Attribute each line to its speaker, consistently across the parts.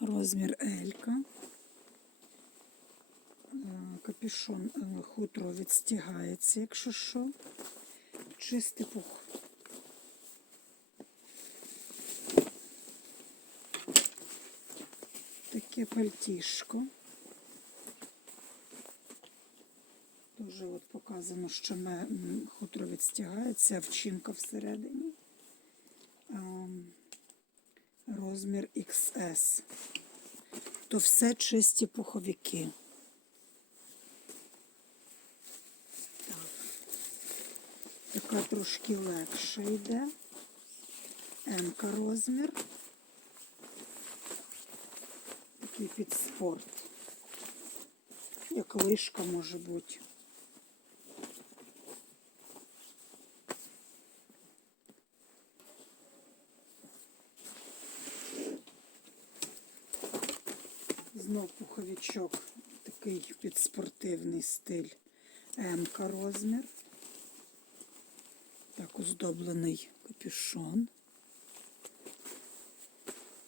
Speaker 1: розмір Елька. Е, Капюшон е, хутро відстягається, якщо що. Чистий пух. Таке пальтішко. Дуже от показано, що хутро відстягається, вчинка всередині. Розмір XS. То все чисті пуховики. Так. Така трошки легша йде. м розмір. Такий під спорт. Як лишка може бути. Знов пуховичок, такий підспортивний стиль м розмір. Так, оздоблений капюшон.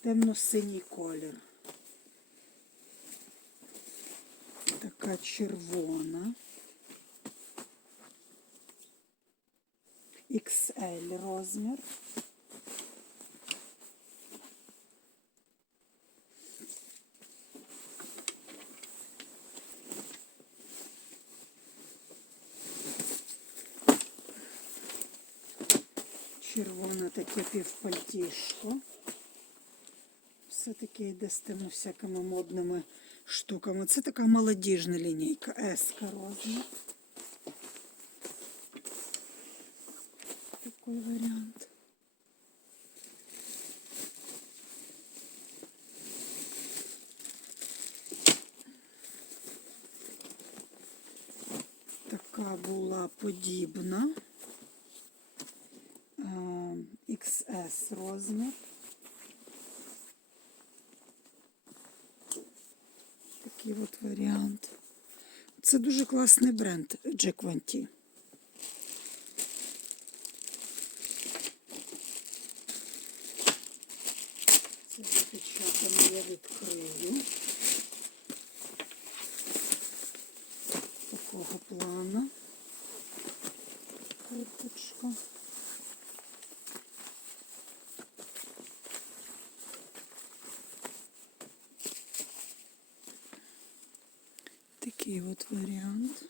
Speaker 1: Темно-синій колір. Така червона. XL розмір. Червоне таке півпальтішко. Все-таки йде з тими всякими модними штуками. Це така молодіжна лінійка. Еска розмір. Такий варіант. Така була подібна. XS розмір. Такий от варіант. Це дуже класний бренд Jack Vanti. Це запечатано я відкрию. Такого плану. Курточка. Такий от варіант.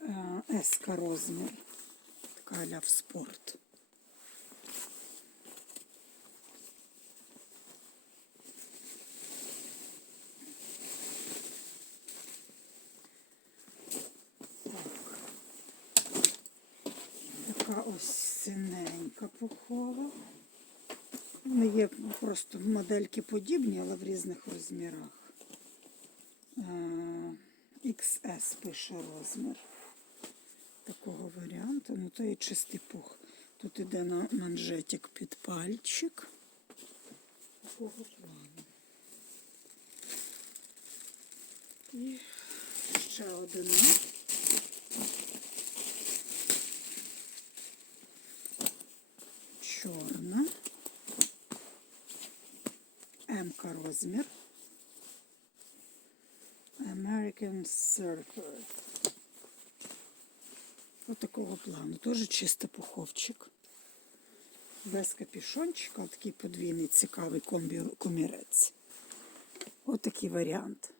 Speaker 1: Е, Еска розмір. Така аля в спорт. Така ось синенька пухова. Вони є просто модельки подібні, але в різних розмірах. Е, XS пише розмір такого варіанту. Ну, то є чистий пух. Тут іде на манжетик під пальчик. Такого. І ще одна. Чорна. М-ка розмір. American Surfer. Ось такого плану. Теж чисто пуховчик. Без капюшончика, такий подвійний цікавий комірець. Ось такий варіант.